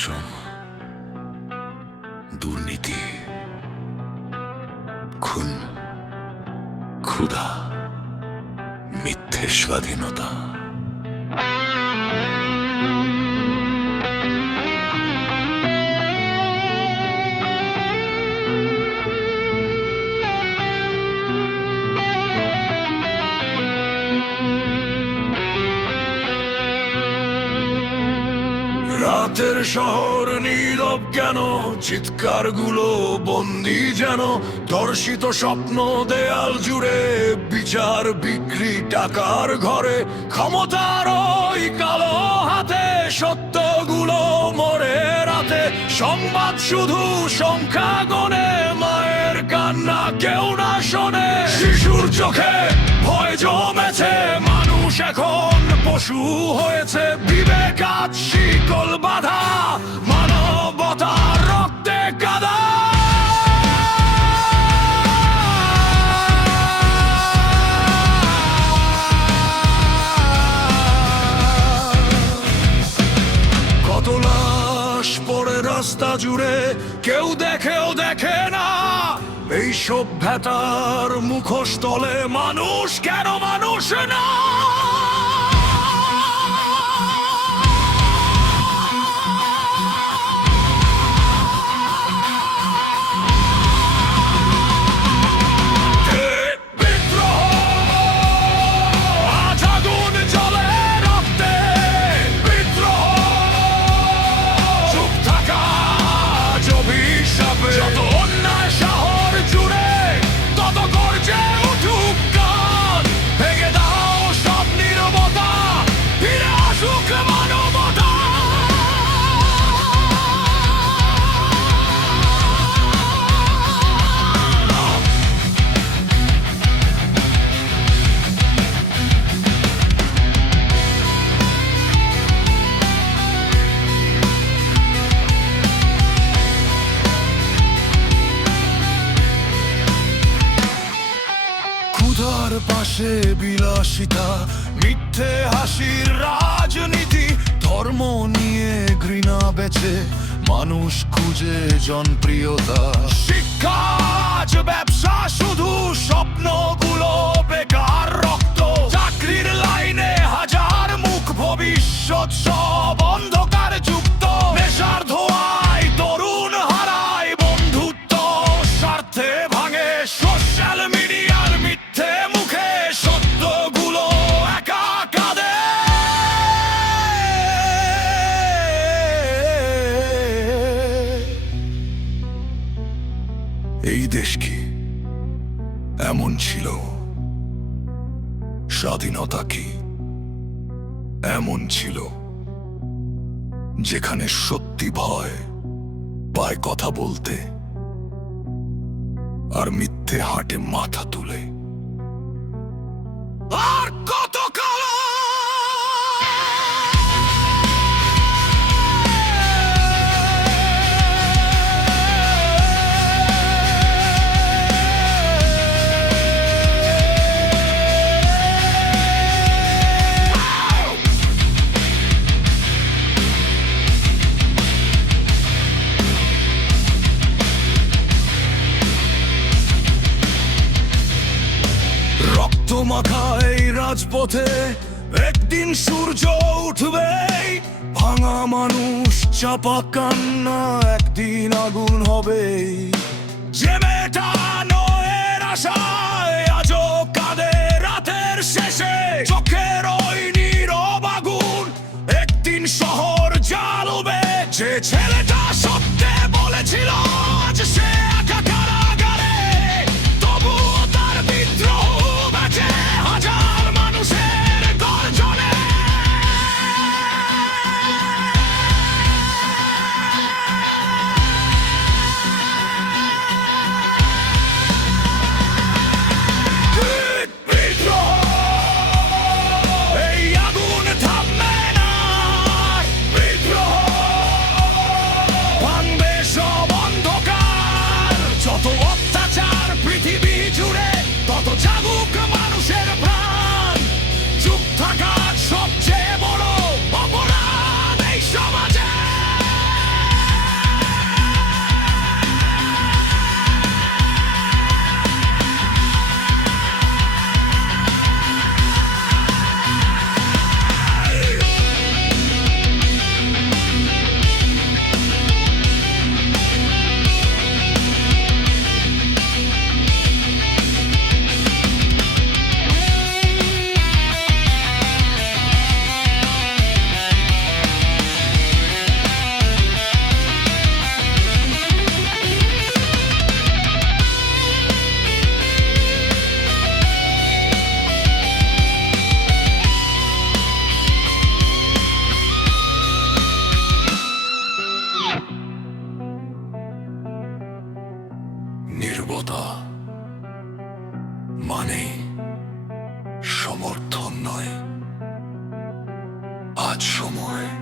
বর্ণাশ্রম, দুর্নীতি, খুন, ক্ষুধা, মিথ্যে স্বাধীনতা। রাতের শহর নীরব কেন? চিৎকার গুলো বন্দি যেন, ধর্ষিত স্বপ্ন দেয়াল জুড়ে, বিচার বিক্রি টাকার ঘরে, ক্ষমতার ওই কালো হাতে, সত্যগুলো মরে রাতে, সংবাদ শুধু সংখ্যা গণে, মায়ের কান্না কেউ না শোনে, শিশুর চোখে ভয় জমেছে, মানুষ এখন পশু হয়েছে, বিবেক আজ শিকল বাঁধা, মানবতা রক্তে কাদা। কত লাশ পড়ে রাস্তা জুড়ে, কেউ দেখেও দেখে না, এই সভ্যতার মুখোশ তলে মানুষ কেন মানুষ না? ক্ষুধার পাশে বিলাসিতা, মিথ্যে হাসির রাজনীতি, ধর্ম নিয়ে ঘৃণা বেচে মানুষ খুঁজে জনপ্রিয়তা, শিক্ষা আজ ব্যবসা, শুধু স্বপ্নগুলো বেকার রক্ত, চাকরির লাইনে হাজার মুখ, ভবিষ্যৎ সব অন্ধকার যুক্ত, নেশার ধোঁয়ায় তরুণ হারায় বন্ধুত্ব, স্বার্থে ভাঙে সোশ্যাল মিডিয়ার মিথ্যে মুখে, সত্যগুলো একা কাঁদে। এই দেশ কি এমন ছিল? স্বাধীনতা কি এমন ছিল যেখানে সত্যি ভয় পায় কথা বলতে, আর মিথ্যে হাঁটে মাথা তুলে? আর কত কাল? মাখায় রাজপথে একদিন সূর্য উঠবে, ভাঙা মানুষ চাপা কান্না একদিন আগুন হবে, যে মেয়েটা নয়ের আশায় আজও কাঁদে রাতের শেষে, চোখের ওই নীরব আগুন একদিন শহর জ্বালবে, যে ছেলেটা সত্যি বলেছিল আজ সে একা কারাগারে, তবুও তার বিদ্রোহ বাজে হাজার মানুষের গর্জনে। সমর্থন নয়, আজ সময়